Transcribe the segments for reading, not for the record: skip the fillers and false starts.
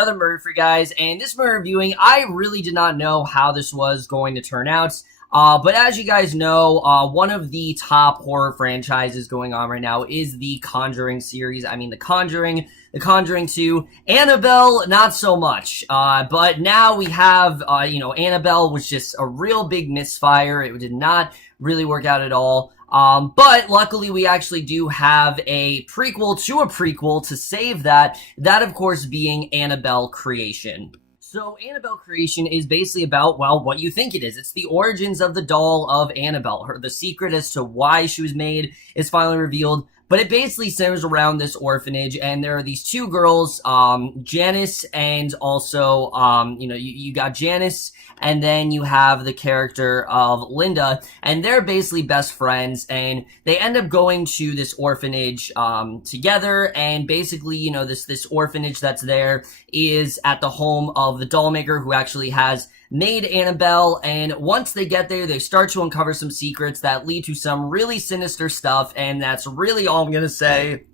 another murder for you guys, and this murder viewing, I really did not know how this was going to turn out. But as you guys know, one of the top horror franchises going on right now is the Conjuring series. I mean, The Conjuring 2, Annabelle, not so much. But now we have, Annabelle was just a real big misfire. It did not really work out at all. But luckily we actually do have a prequel to save that. That, of course, being Annabelle Creation. So Annabelle Creation is basically about, well, what you think it is. It's the origins of the doll of Annabelle. The secret as to why she was made is finally revealed. But it basically centers around this orphanage, and there are these two girls, Janice, and also, you got Janice, and then you have the character of Linda, and they're basically best friends, and they end up going to this orphanage, together, and basically, this orphanage that's there is at the home of the doll maker who actually has made Annabelle, and once they get there, they start to uncover some secrets that lead to some really sinister stuff, and that's really all I'm gonna say.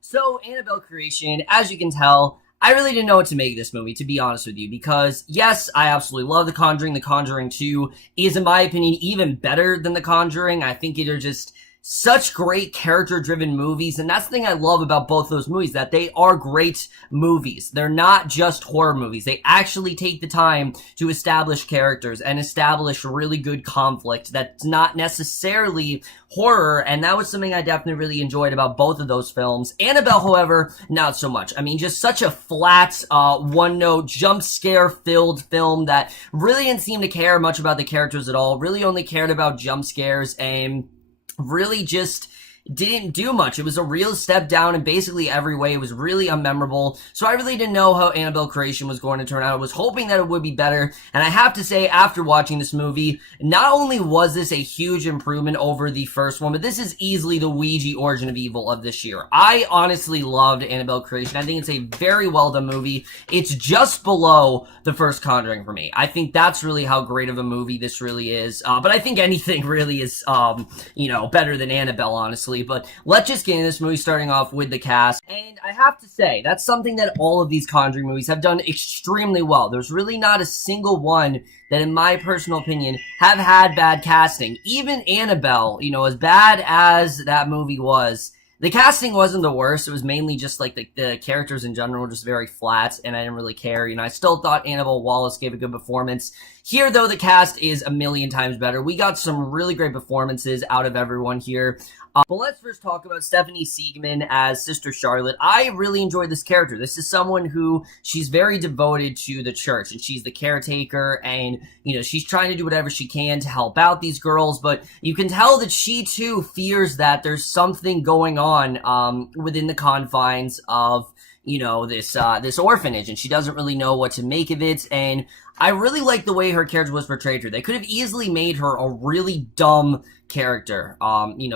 So, Annabelle Creation, as you can tell, I really didn't know what to make of this movie, to be honest with you, because, yes, I absolutely love The Conjuring. The Conjuring 2 is, in my opinion, even better than The Conjuring. I think it are just such great character-driven movies, and that's the thing I love about both those movies, that they are great movies. They're not just horror movies. They actually take the time to establish characters and establish really good conflict that's not necessarily horror, and that was something I definitely really enjoyed about both of those films. Annabelle, however, not so much. I mean, just such a flat, one-note, jump-scare-filled film that really didn't seem to care much about the characters at all, really only cared about jump scares, and really just didn't do much. It was a real step down in basically every way. It was really unmemorable. So I really didn't know how Annabelle Creation was going to turn out. I was hoping that it would be better. And I have to say, after watching this movie, not only was this a huge improvement over the first one, but this is easily the Ouija Origin of Evil of this year. I honestly loved Annabelle Creation. I think it's a very well done movie. It's just below the first Conjuring for me. I think that's really how great of a movie this really is. But I think anything really is, better than Annabelle, honestly. But let's just get into this movie, starting off with the cast. And I have to say, that's something that all of these Conjuring movies have done extremely well. There's really not a single one that, in my personal opinion, have had bad casting. Even Annabelle, as bad as that movie was, the casting wasn't the worst. It was mainly just like the characters in general were just very flat, and I didn't really care. I still thought Annabelle Wallis gave a good performance. Here, though, the cast is a million times better. We got some really great performances out of everyone here. But let's first talk about Stephanie Sigman as Sister Charlotte. I really enjoyed this character. This is someone who, she's very devoted to the church, and she's the caretaker, and, she's trying to do whatever she can to help out these girls, but you can tell that she, too, fears that there's something going on, within the confines of, this orphanage, and she doesn't really know what to make of it, and I really like the way her character was portrayed here. They could have easily made her a really dumb character.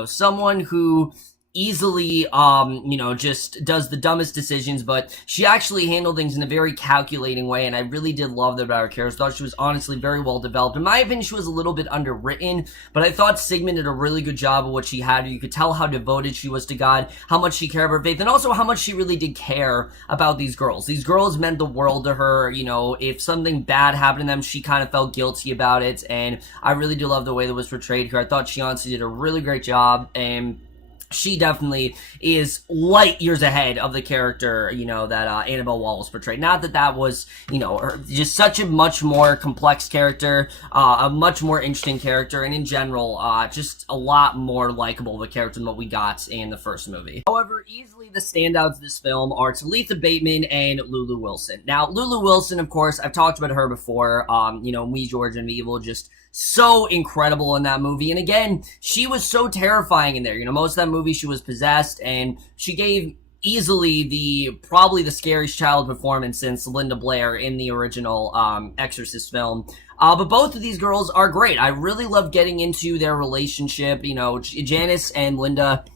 Someone who easily, just does the dumbest decisions, but she actually handled things in a very calculating way, and I really did love that about her character. I thought she was honestly very well developed. In my opinion, she was a little bit underwritten, but I thought Sigmund did a really good job of what she had. You could tell how devoted she was to God, how much she cared about her faith, and also how much she really did care about these girls. These girls meant the world to her. If something bad happened to them, she kind of felt guilty about it, and I really do love the way that was portrayed here. I thought she honestly did a really great job, and she definitely is light years ahead of the character, that Annabelle Wallis portrayed. Not that that was, just such a much more complex character, a much more interesting character, and in general, just a lot more likable of a character than what we got in the first movie. However, easily the standouts of this film are Talitha Bateman and Lulu Wilson. Now, Lulu Wilson, of course, I've talked about her before, Ouija Origin of Evil, just so incredible in that movie. And again, she was so terrifying in there. Most of that movie she was possessed, and she gave easily probably the scariest child performance since Linda Blair in the original Exorcist film. But both of these girls are great. I really love getting into their relationship. Janice and Linda,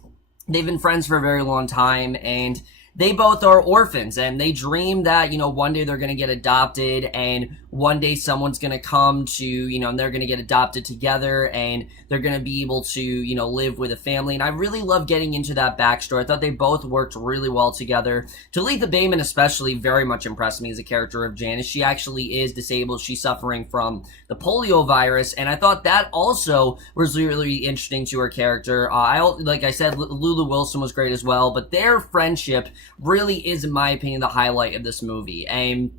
they've been friends for a very long time, and they both are orphans, and they dream that, one day they're going to get adopted, and one day someone's gonna come to, and they're gonna get adopted together, and they're gonna be able to, live with a family. And I really love getting into that backstory. I thought they both worked really well together. Talitha Bateman especially very much impressed me as a character of Janice. She actually is disabled. She's suffering from the polio virus, and I thought that also was really interesting to her character. Like I said, Lulu Wilson was great as well, but their friendship really is, in my opinion, the highlight of this movie. And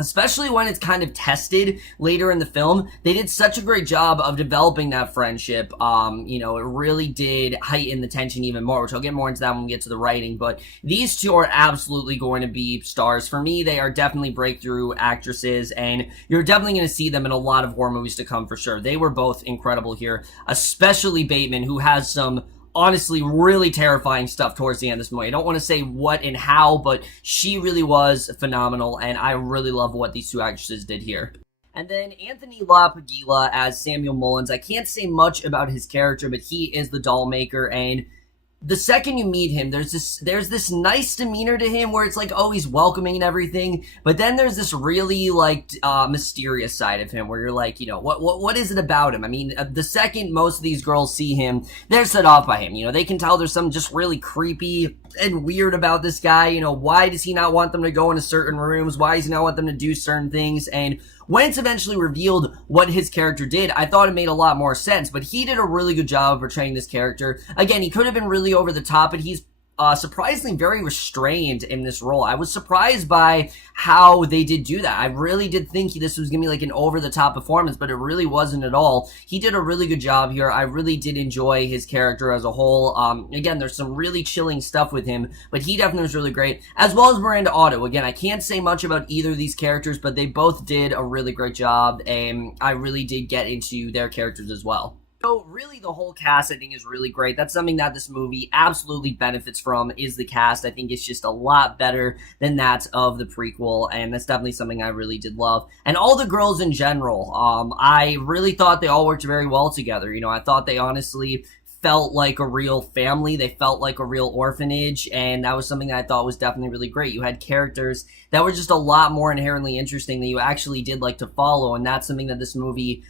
especially when it's kind of tested later in the film, they did such a great job of developing that friendship. It really did heighten the tension even more, which I'll get more into that when we get to the writing. But these two are absolutely going to be stars. For me, they are definitely breakthrough actresses, and you're definitely going to see them in a lot of horror movies to come for sure. They were both incredible here, especially Bateman, who has some honestly really terrifying stuff towards the end of this movie. I don't want to say what and how, but she really was phenomenal, and I really love what these two actresses did here. And then Anthony LaPaglia as Samuel Mullins. I can't say much about his character, but he is the doll maker, and the second you meet him, there's this nice demeanor to him where it's like, oh, he's welcoming and everything, but then there's this really mysterious side of him where you're like, what is it about him? I mean, the second most of these girls see him, they're set off by him. They can tell there's something just really creepy and weird about this guy. Why does he not want them to go into certain rooms? Why does he not want them to do certain things? And when it's eventually revealed what his character did, I thought it made a lot more sense, but he did a really good job of portraying this character. Again, he could have been really over the top, but he's surprisingly very restrained in this role. I was surprised by how they did do that. I really did think this was going to be like an over-the-top performance, but it really wasn't at all. He did a really good job here. I really did enjoy his character as a whole. Again, there's some really chilling stuff with him, but he definitely was really great, as well as Miranda Otto. Again, I can't say much about either of these characters, but they both did a really great job, and I really did get into their characters as well. So really the whole cast I think is really great. That's something that this movie absolutely benefits from, is the cast. I think it's just a lot better than that of the prequel, and that's definitely something I really did love. And all the girls in general, I really thought they all worked very well together. I thought they honestly felt like a real family. They felt like a real orphanage, and that was something that I thought was definitely really great. You had characters that were just a lot more inherently interesting that you actually did like to follow, and that's something that this movie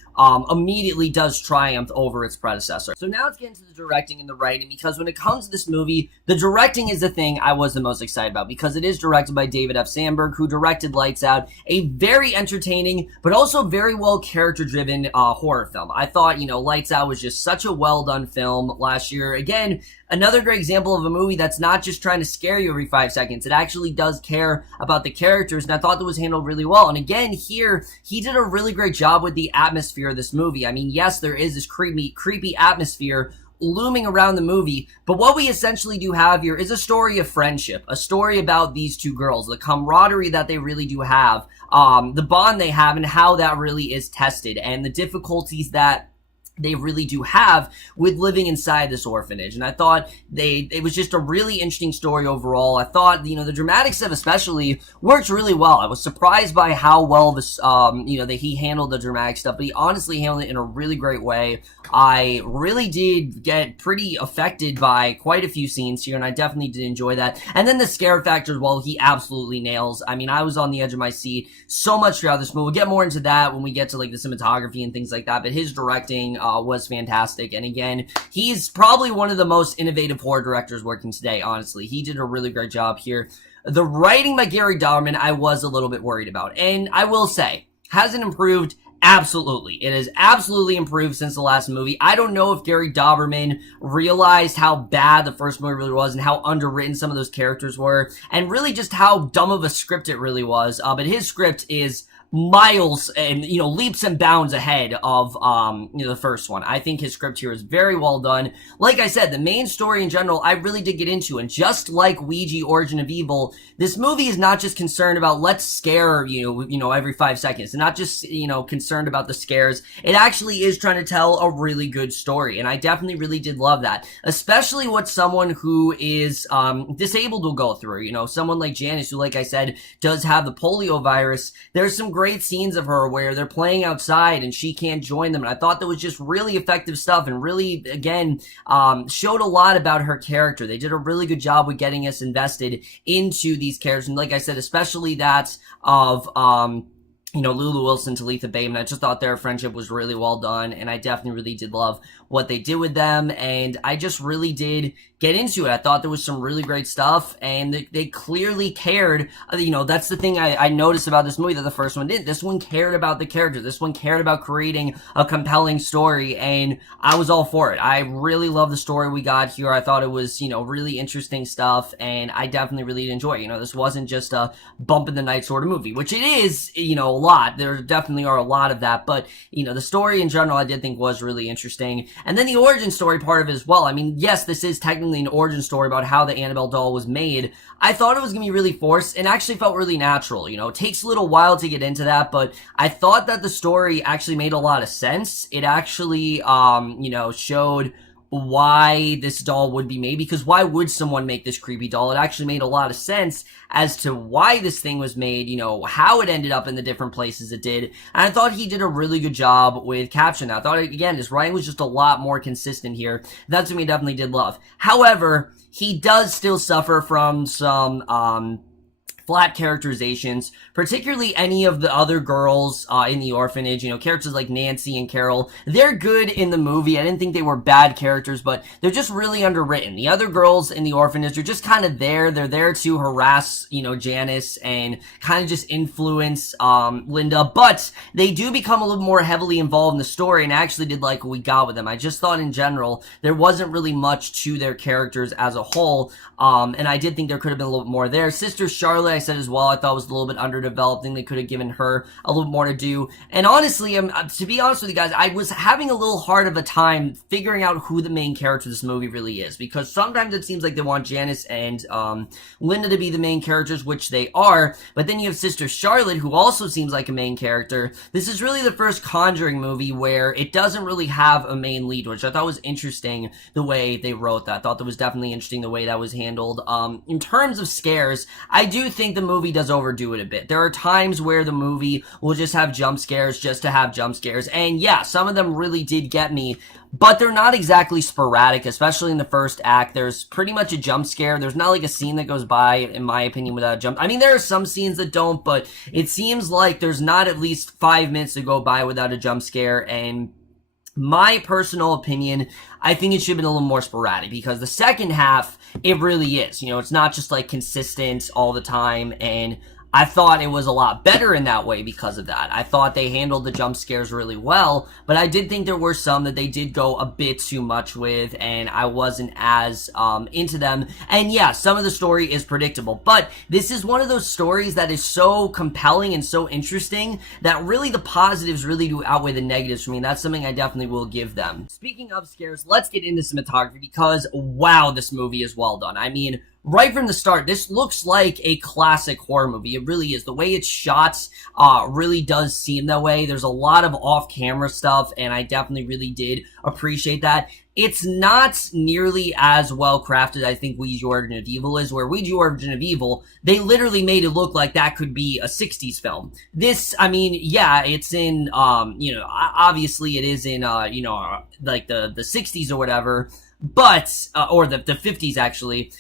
immediately does triumph over its predecessor. So now let's get into the directing and the writing, because when it comes to this movie, the directing is the thing I was the most excited about, because it is directed by David F. Sandberg, who directed Lights Out, a very entertaining but also very well character-driven horror film. I thought, Lights Out was just such a well-done film last year. Again, another great example of a movie that's not just trying to scare you every 5 seconds. It actually does care about the characters, and I thought that was handled really well. And again, here, he did a really great job with the atmosphere of this movie. I mean, yes, there is this creepy atmosphere looming around the movie, but what we essentially do have here is a story of friendship, a story about these two girls, the camaraderie that they really do have, the bond they have, and how that really is tested, and the difficulties that they really do have with living inside this orphanage. And I thought it was just a really interesting story overall. I thought, the dramatic stuff especially worked really well. I was surprised by how well this, that he handled the dramatic stuff, but he honestly handled it in a really great way. I really did get pretty affected by quite a few scenes here, and I definitely did enjoy that. And then the scare factor, well, he absolutely nails. I mean, I was on the edge of my seat so much throughout this movie. We'll get more into that when we get to the cinematography and things like that, but his directing was fantastic. And again, he's probably one of the most innovative horror directors working today, honestly. He did a really great job here. The writing by Gary Dauberman, I was a little bit worried about. And I will say, has it improved? Absolutely. It has absolutely improved since the last movie. I don't know if Gary Dauberman realized how bad the first movie really was and how underwritten some of those characters were, and really just how dumb of a script it really was. But his script is miles and, leaps and bounds ahead of, the first one. I think his script here is very well done. Like I said, the main story in general, I really did get into, and just like Ouija Origin of Evil, this movie is not just concerned about let's scare you, every 5 seconds, and not just, concerned about the scares. It actually is trying to tell a really good story, and I definitely really did love that, especially what someone who is, disabled will go through, someone like Janice, who, like I said, does have the polio virus. There's some great scenes of her where they're playing outside and she can't join them, and I thought that was just really effective stuff, and really, again, showed a lot about her character. They did a really good job with getting us invested into these characters, and like I said, especially that of Lulu Wilson, Talitha Bateman. I just thought their friendship was really well done, and I definitely really did love what they did with them, and I just really did get into it. I thought there was some really great stuff, and they clearly cared. That's the thing I noticed about this movie that the first one did. This one cared about the characters. This one cared about creating a compelling story, and I was all for it. I really love the story we got here. I thought it was, really interesting stuff, and I definitely really did enjoy it. This wasn't just a bump in the night sort of movie, which it is, a lot. There definitely are a lot of that, but, the story in general I did think was really interesting. And then the origin story part of it as well. I mean, yes, this is technically an origin story about how the Annabelle doll was made. I thought it was going to be really forced and actually felt really natural. It takes a little while to get into that, but I thought that the story actually made a lot of sense. It actually, showed why this doll would be made, because why would someone make this creepy doll? It actually made a lot of sense as to why this thing was made, how it ended up in the different places it did, and I thought he did a really good job with capturing that. I thought, again, his writing was just a lot more consistent here. That's what we definitely did love. However, he does still suffer from some, flat characterizations, particularly any of the other girls in the orphanage. Characters like Nancy and Carol, they're good in the movie. I didn't think they were bad characters, but they're just really underwritten. The other girls in the orphanage are just kind of there. They're there to harass, Janice and kind of just influence Linda, but they do become a little more heavily involved in the story, and I actually did like what we got with them. I just thought in general there wasn't really much to their characters as a whole, and I did think there could have been a little bit more there. Sister Charlotte, I said as well, I thought was a little bit underdeveloped. I think they could have given her a little bit more to do. And honestly, to be honest with you guys, I was having a little hard of a time figuring out who the main character of this movie really is, because sometimes it seems like they want Janice and Linda to be the main characters, which they are, but then you have Sister Charlotte, who also seems like a main character. This is really the first Conjuring movie where it doesn't really have a main lead, which I thought was interesting the way they wrote that. I thought that was definitely interesting the way that was handled. In terms of scares, I do think the movie does overdo it a bit. There are times where the movie will just have jump scares just to have jump scares, and yeah, some of them really did get me, but they're not exactly sporadic, especially in the first act. There's pretty much a jump scare. There's not like a scene that goes by, in my opinion, without a jump. I mean, there are some scenes that don't, but it seems like there's not at least 5 minutes to go by without a jump scare, and my personal opinion, I think it should have been a little more sporadic, because the second half, it really is. It's not just like consistent all the time, and I thought it was a lot better in that way because of that. I thought they handled the jump scares really well, but I did think there were some that they did go a bit too much with, and I wasn't as into them. And yeah, some of the story is predictable, but this is one of those stories that is so compelling and so interesting that really the positives really do outweigh the negatives for me, and that's something I definitely will give them. Speaking of scares, let's get into cinematography, because wow, this movie is well done. I mean, right from the start, this looks like a classic horror movie. It really is. The way it's shot really does seem that way. There's a lot of off-camera stuff, and I definitely really did appreciate that. It's not nearly as well crafted, I think, Ouija Origin of Evil is, where Ouija Origin of Evil, they literally made it look like that could be a 60s film. This, I mean, yeah, it's in, obviously it is in, like the 60s or whatever, but, or the 50s actually,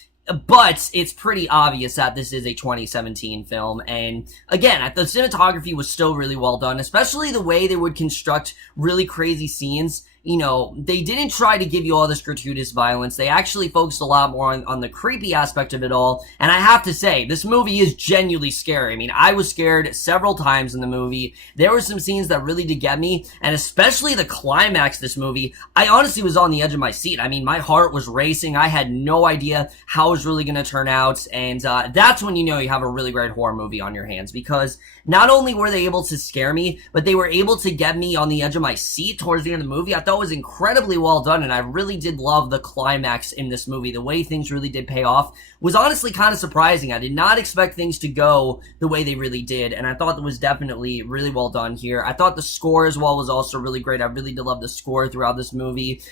but it's pretty obvious that this is a 2017 film, and again, the cinematography was still really well done, especially the way they would construct really crazy scenes. They didn't try to give you all this gratuitous violence. They actually focused a lot more on the creepy aspect of it all, and I have to say, this movie is genuinely scary. I mean, I was scared several times in the movie. There were some scenes that really did get me, and especially the climax of this movie, I honestly was on the edge of my seat. I mean, my heart was racing. I had no idea how it was really going to turn out, and that's when you have a really great horror movie on your hands, because not only were they able to scare me, but they were able to get me on the edge of my seat towards the end of the movie. I thought it was incredibly well done, and I really did love the climax in this movie. The way things really did pay off was honestly kind of surprising. I did not expect things to go the way they really did, and I thought that was definitely really well done here. I thought the score as well was also really great. I really did love the score throughout this movie.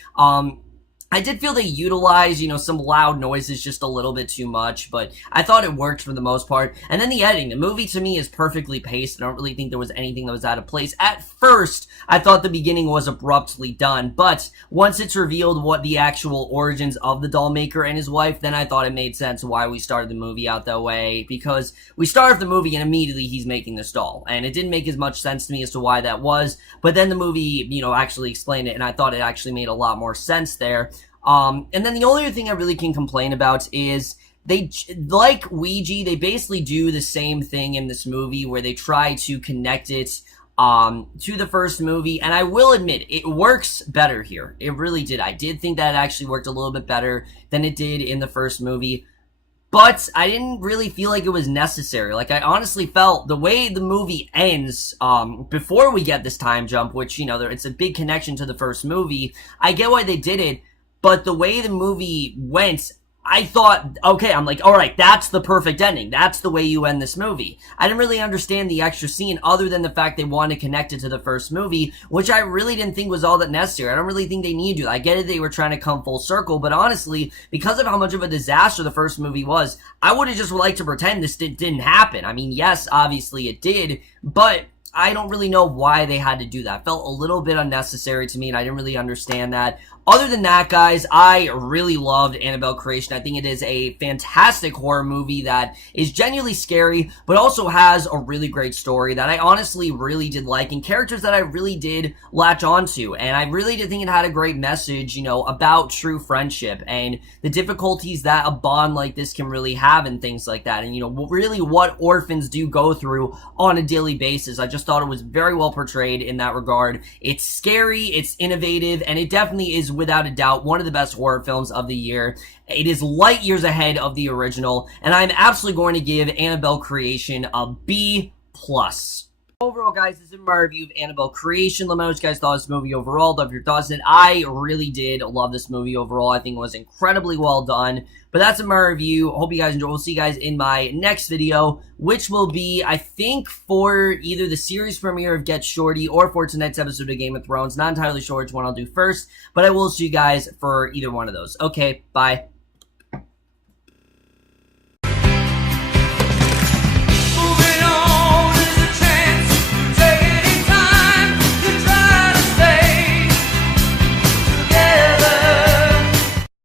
I did feel they utilized, some loud noises just a little bit too much, but I thought it worked for the most part. And then the editing. The movie, to me, is perfectly paced. I don't really think there was anything that was out of place. At first, I thought the beginning was abruptly done, but once it's revealed what the actual origins of the doll maker and his wife, then I thought it made sense why we started the movie out that way, because we started the movie and immediately he's making this doll. And it didn't make as much sense to me as to why that was, but then the movie, actually explained it, and I thought it actually made a lot more sense there. And then the only other thing I really can complain about is they, like Ouija, they basically do the same thing in this movie where they try to connect it to the first movie, and I will admit, it works better here. It really did. I did think that it actually worked a little bit better than it did in the first movie, but I didn't really feel like it was necessary. Like, I honestly felt the way the movie ends, before we get this time jump, which, it's a big connection to the first movie, I get why they did it, but the way the movie went, I thought, okay, I'm like, all right, that's the perfect ending. That's the way you end this movie. I didn't really understand the extra scene other than the fact they wanted to connect it to the first movie, which I really didn't think was all that necessary. I don't really think they needed to. I get it, they were trying to come full circle, but honestly, because of how much of a disaster the first movie was, I would have just liked to pretend this didn't happen. I mean, yes, obviously it did, but I don't really know why they had to do that. It felt a little bit unnecessary to me, and I didn't really understand that. Other than that, guys, I really loved Annabelle Creation. I think it is a fantastic horror movie that is genuinely scary, but also has a really great story that I honestly really did like, and characters that I really did latch onto. And I really did think it had a great message, about true friendship and the difficulties that a bond like this can really have and things like that. And, really what orphans do go through on a daily basis. I just thought it was very well portrayed in that regard. It's scary, it's innovative, and it definitely is without a doubt one of the best horror films of the year. It is light years ahead of the original, and I'm absolutely going to give Annabelle Creation a B+. Overall, guys, this is my review of Annabelle Creation. Let me know what you guys thought of this movie overall. Love your thoughts on it. I really did love this movie overall. I think it was incredibly well done. But that's my review. Hope you guys enjoy. We'll see you guys in my next video, which will be, I think, for either the series premiere of Get Shorty or for tonight's episode of Game of Thrones. Not entirely sure which one I'll do first, but I will see you guys for either one of those. Okay, bye.